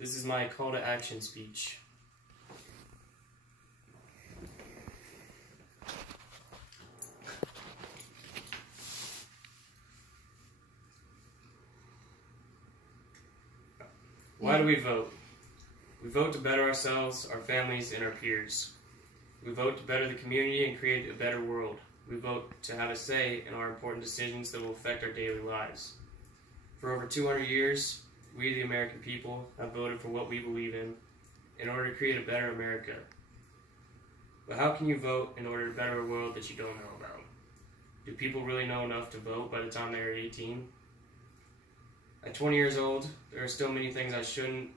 This is my call to action speech. Why do we vote? We vote to better ourselves, our families, and our peers. We vote to better the community and create a better world. We vote to have a say in our important decisions that will affect our daily lives. For over 200 years, we, the American people, have voted for what we believe in order to create a better America. But how can you vote in order to better a world that you don't know about? Do people really know enough to vote by the time they are 18? At 20 years old, there are still many things I shouldn't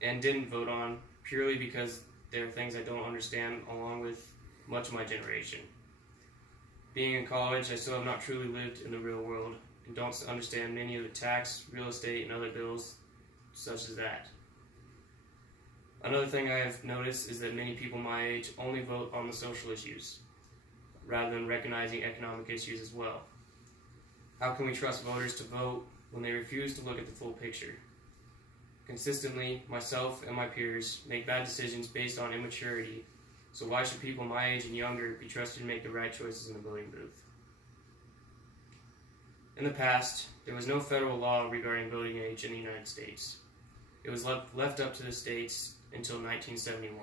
and didn't vote on purely because there are things I don't understand, along with much of my generation. Being in college, I still have not truly lived in the real world and don't understand many of the tax, real estate, and other bills such as that. Another thing I have noticed is that many people my age only vote on the social issues, rather than recognizing economic issues as well. How can we trust voters to vote when they refuse to look at the full picture? Consistently, myself and my peers make bad decisions based on immaturity, so why should people my age and younger be trusted to make the right choices in the voting booth? In the past, there was no federal law regarding voting age in the United States. It was left up to the states until 1971.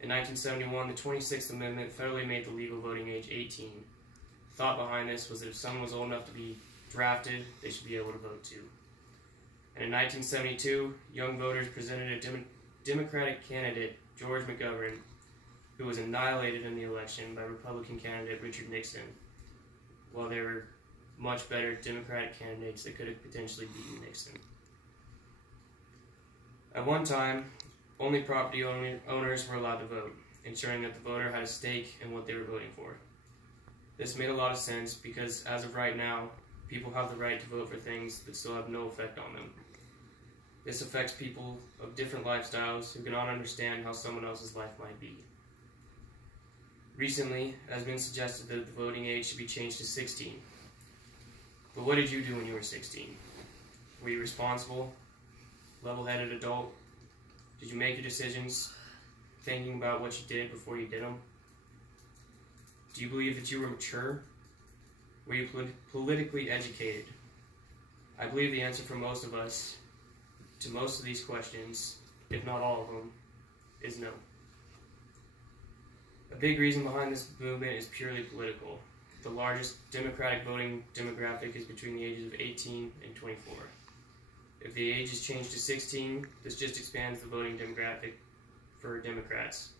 In 1971, the 26th Amendment federally made the legal voting age 18. The thought behind this was that if someone was old enough to be drafted, they should be able to vote too. And in 1972, young voters presented a Democratic candidate, George McGovern, who was annihilated in the election by Republican candidate Richard Nixon, while there were much better Democratic candidates that could have potentially beaten Nixon. At one time, only property owners were allowed to vote, ensuring that the voter had a stake in what they were voting for. This made a lot of sense because, as of right now, people have the right to vote for things that still have no effect on them. This affects people of different lifestyles who cannot understand how someone else's life might be. Recently, it has been suggested that the voting age should be changed to 16. But what did you do when you were 16? Were you responsible, level-headed adult? Did you make your decisions thinking about what you did before you did them? Do you believe that you were mature? Were you politically educated? I believe the answer for most of us to most of these questions, if not all of them, is no. A big reason behind this movement is purely political. The largest Democratic voting demographic is between the ages of 18 and 24. If the age is changed to 16, this just expands the voting demographic for Democrats,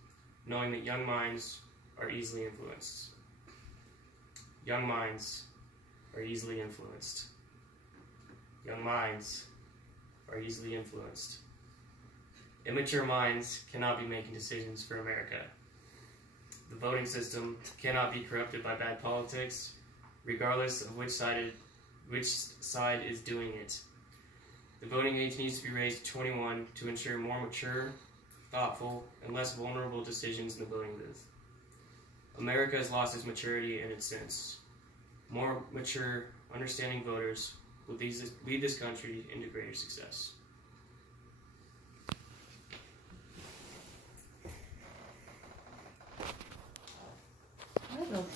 knowing that young minds are easily influenced. Young minds are easily influenced. Young minds are easily influenced. Immature minds cannot be making decisions for America. The voting system cannot be corrupted by bad politics, regardless of which side is doing it. The voting age needs to be raised to 21 to ensure more mature, thoughtful, and less vulnerable decisions in the voting booth. America has lost its maturity and its sense. More mature, understanding voters will lead this country into greater success. I don't